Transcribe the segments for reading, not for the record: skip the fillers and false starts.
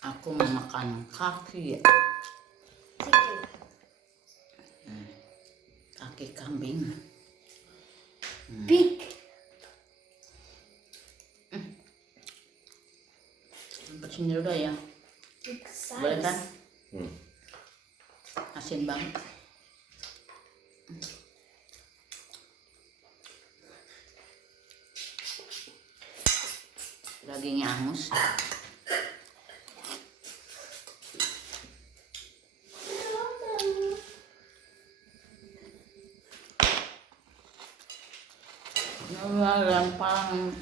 Aku memakan kaki ya. Kaki kambing. Pig. Kesini udah ya. Big Boleh kan? size. Asin banget. Dagingnya angus. Gampang.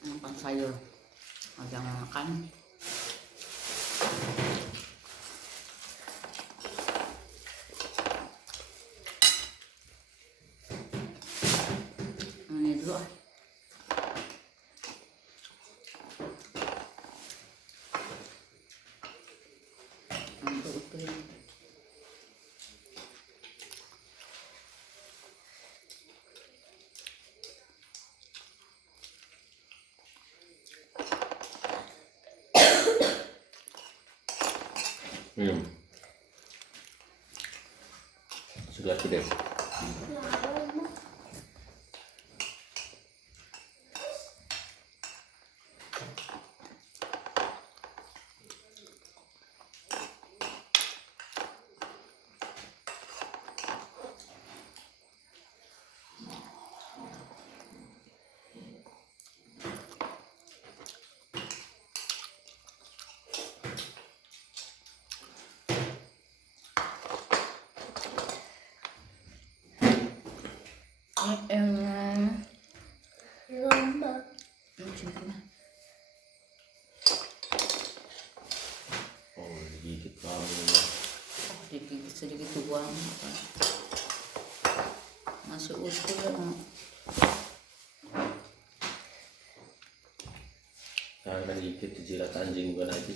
Makan sayur. Jangan makan. Ini dulu ah. Itu. Sudah tidak. Lomba. Oh, dikit banget. Dikit sedikit buang. Masih utuh ya. Jangan kan dikit dijilat anjing bukan aja.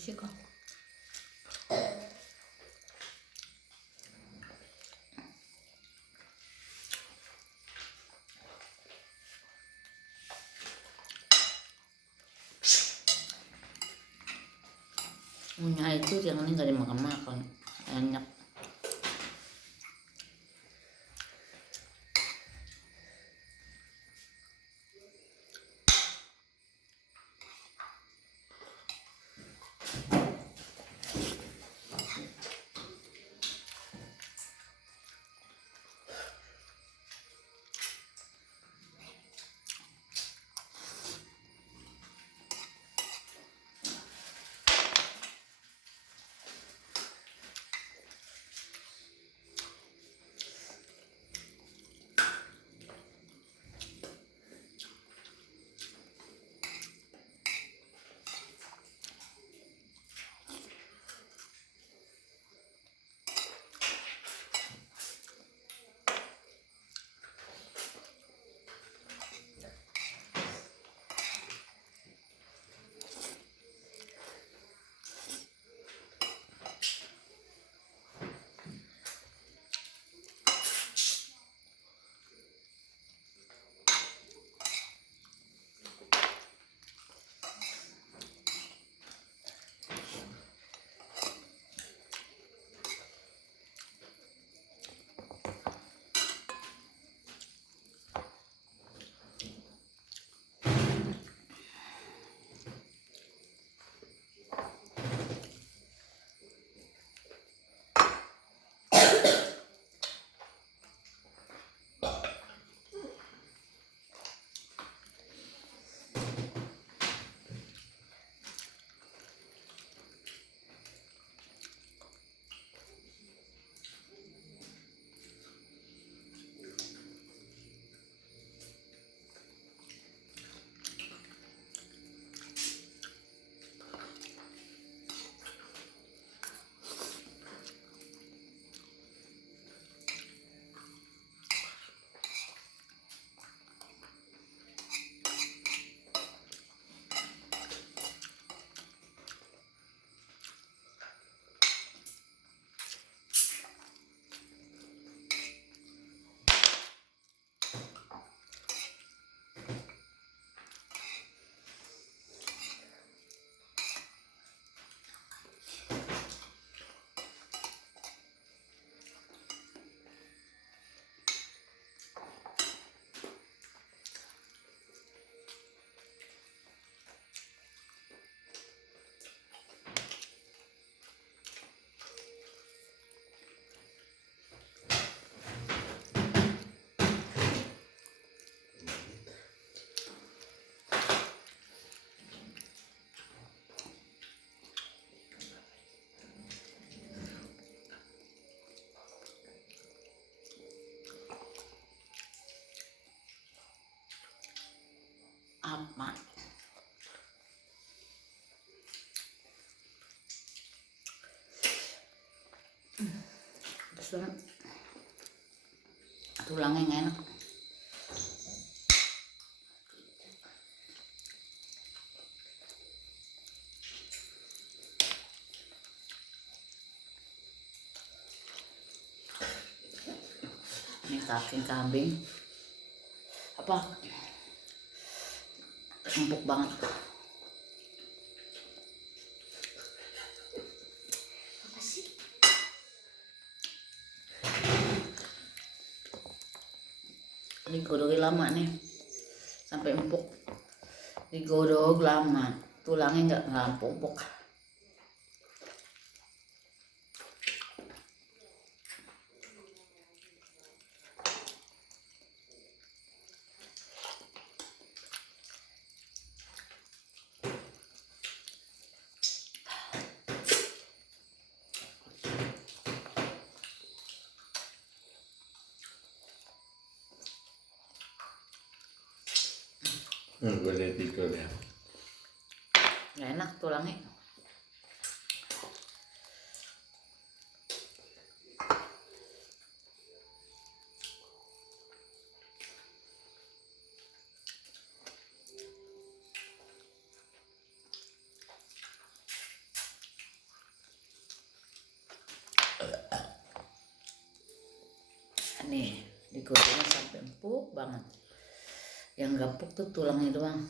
Sih kok. Minyak itu jangan nggak dimakan-makan, enak. Mak. Terus banget. Tulangnya nggak enak. Ini kaki kambing apa empuk banget. Apa sih? Digodok lama nih sampai empuk, digodok lama tulangnya nggak empuk. Boleh tidur ya. Nggak enak tulangnya. Nih digodoknya sampai empuk banget. Yang nggak empuk tuh tulangnya doang.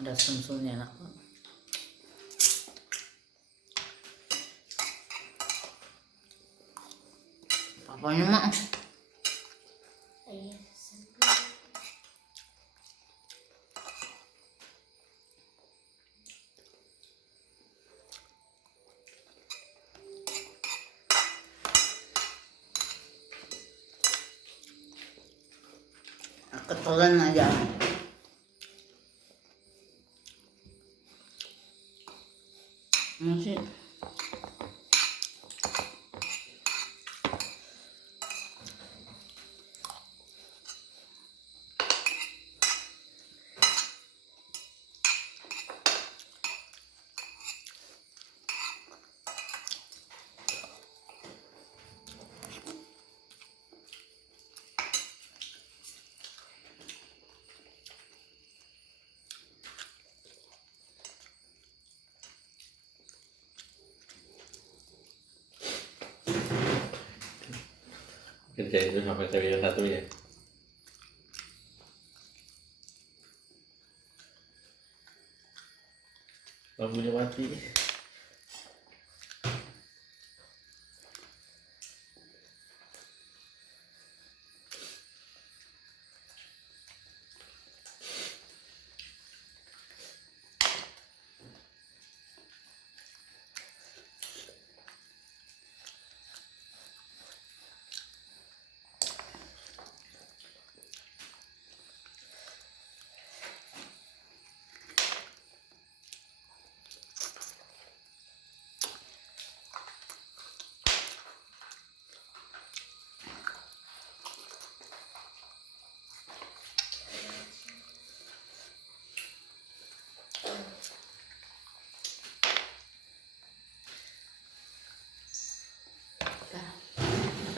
Ada sum-sumnya enak banget. Papanya mak Ayah sampai ketelan aja. Masih Kerjain itu sampai cewek yang satu ya. Lampunya mati.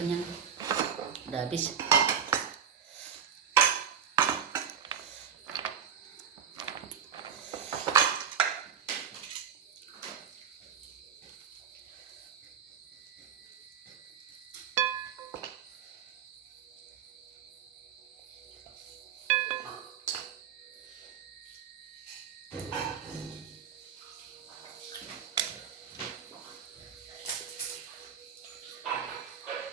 kenyang. Udah habis.